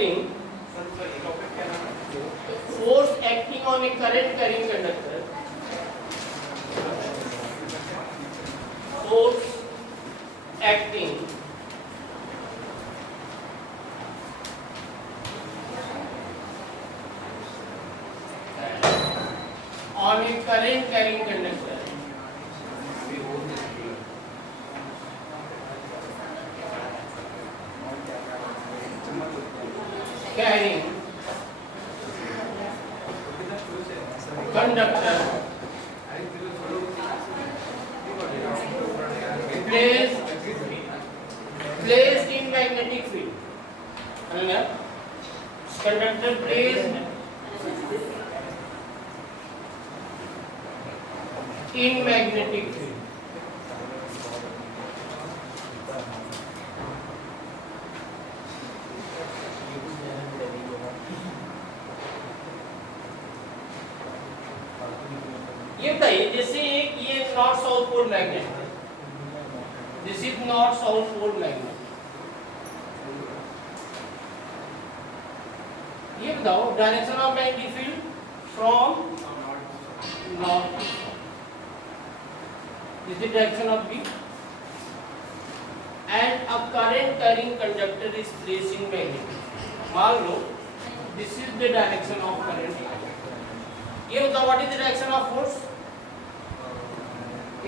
acting, force acting on a current carrying conductor, force acting on a current carrying conductor carrying conductor placed in magnetic field. Conductor placed in magnetic field. ये बताइए, जैसे एक ये north south pole magnet है, this is north south pole magnet. ये बताओ direction of magnetic field from north, this is direction of B and a current carrying conductor is placed in magnetic. मान लो this is the direction of current. ये बताओ what is the direction of force.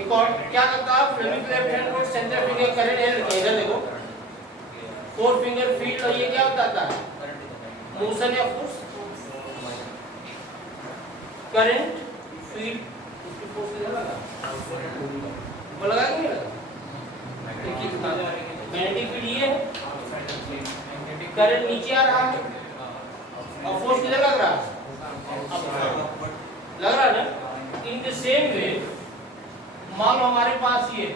एक और क्या करता है, Fleming left hand को सेंटर फिंगर करंट है, इधर देखो फोर फिंगर फील्ड, और ये क्या होता है मोशन या फोर्स, करंट फील्ड, इसकी फोर्स इधर लगा वो लगा कि नहीं लगा। मैग्नेटिक फील्ड ये है, करंट नीचे आ रहा है और फोर्स किधर लग रहा है, लग रहा है ना। इन द सेम वे मान लो हमारे पास ये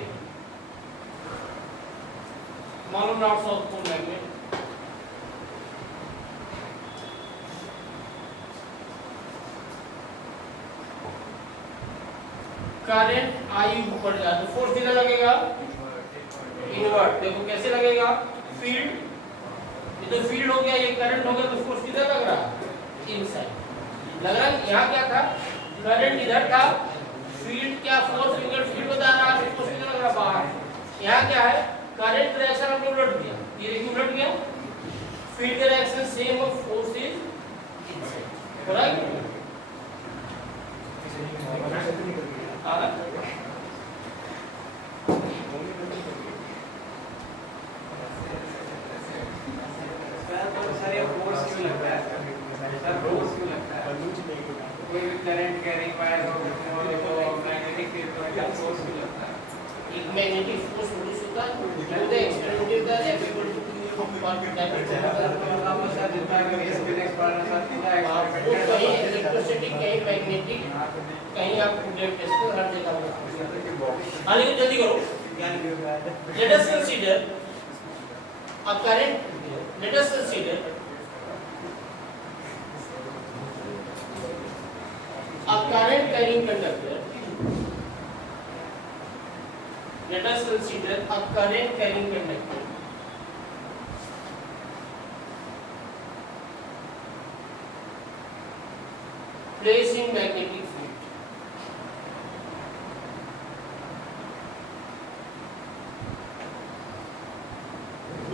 मान लो north south pole magnet, current आई ऊपर जाए तो फोर्स किधर लगेगा, इनवर्ट। देखो कैसे लगेगा, फील्ड, ये तो फील्ड हो गया, ये करंट हो गया, तो फोर्स किधर लग रहा है, इनसाइड लग रहा है। यहाँ क्या था, करंट इधर था, फील्ड क्या फोर्स फिंगर फील्ड बता रहा है, फोर्स किधर लग रहा बाहर। यहाँ क्या है, करंट डायरेक्शन हमने उलट दिया, ये देखिए उलट गया, फील्ड डायरेक्शन सेम और force is inside, right. Current carrying wire हो मैग्नेटिक फील्ड तो क्या फोर्स भी लगता है। एक मैग्नेटिक फोर्स प्रोड्यूस होता है, जो the experimented the F equal to Q upon temperature. आपको शायद जितना भी एक्सपीरियंस पढ़ना चाहते हैं आपको कहीं इलेक्ट्रोस्टैटिक, कहीं मैग्नेटिक, कहीं आप प्रोजेक्ट टेस्ट हर जगह होगा। हां लेकिन जल्दी करो। Let us consider a current, let us consider a current carrying conductor, let us consider a current carrying conductor placed in magnetic field,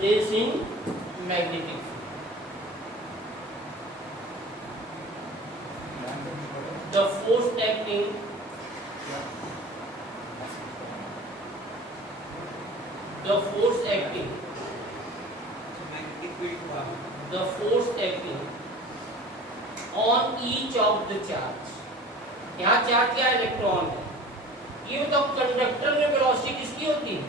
placed in magnetic field. The force acting the force acting on each of the charge, यहाँ चार्ज क्या है, इलेक्ट्रॉन है। ये बताओ कंडक्टर में वेलोसिटी किसकी होती है,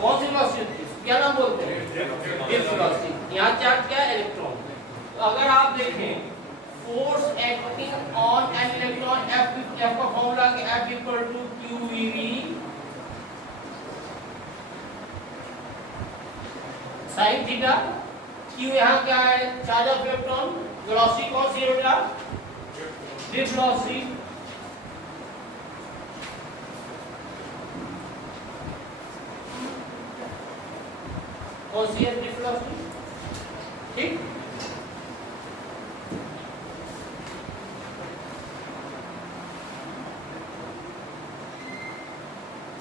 कौन सी वेलोसिटी होती है, क्या नाम बोलते हैं, ड्रिफ्ट वेलोसिटी। यहाँ चार्ज क्या है, इलेक्ट्रॉन। तो अगर आप देखें force acting on an electron, F का फॉर्मूला है F equal to QeV sin theta. Q यहाँ क्या है, चार्ज ऑफ इलेक्ट्रॉन, वेलोसिटी कौन सी है बेटा, ड्रिफ्ट वेलोसिटी। कौन सी है ड्रिफ्ट वेलोसिटी, ठीक।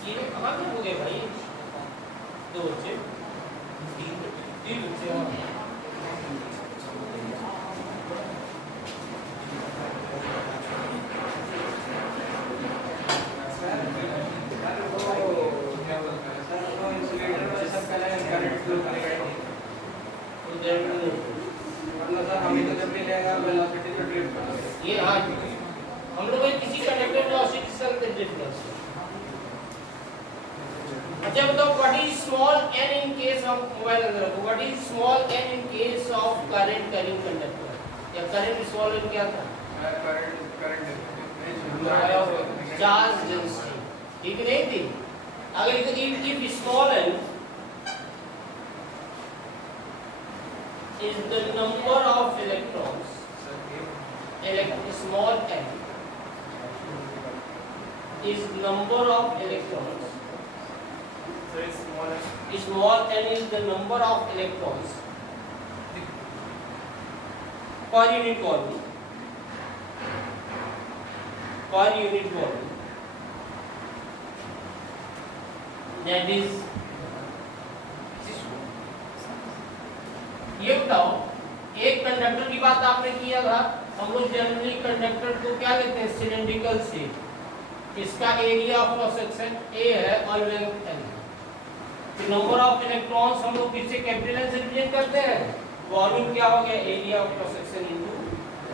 ये कहाँ तक हो गए भाई? दो बच्चे, तीन बच्चे हैं। ये हाँ, हम लोग किसी कंडक्टर में ऑसिलेशन के डिफरेंस। अच्छा बताओ, what is small n in case of mobile अंदर रखो, what is small n in case of current carrying conductor, या करंट स्मॉल n क्या था? चार्ज डेंसिटी, ठीक नहीं थी? अगर if small n is the number of electrons, small n is number of electrons, small n is the number of electrons per unit volume, that is, ये बताओ, एक कंडक्टर की बात आपने किया था। हम लोग जनरली कंडक्टर को क्या लेते हैं? Cylindrical shape. इसका area of cross section a है और लेंथ l। तो नंबर ऑफ इलेक्ट्रॉन्स हम लोग किससे कैपिटल N से रिप्रेजेंट करते हैं? वॉल्यूम क्या हो गया? Area of cross section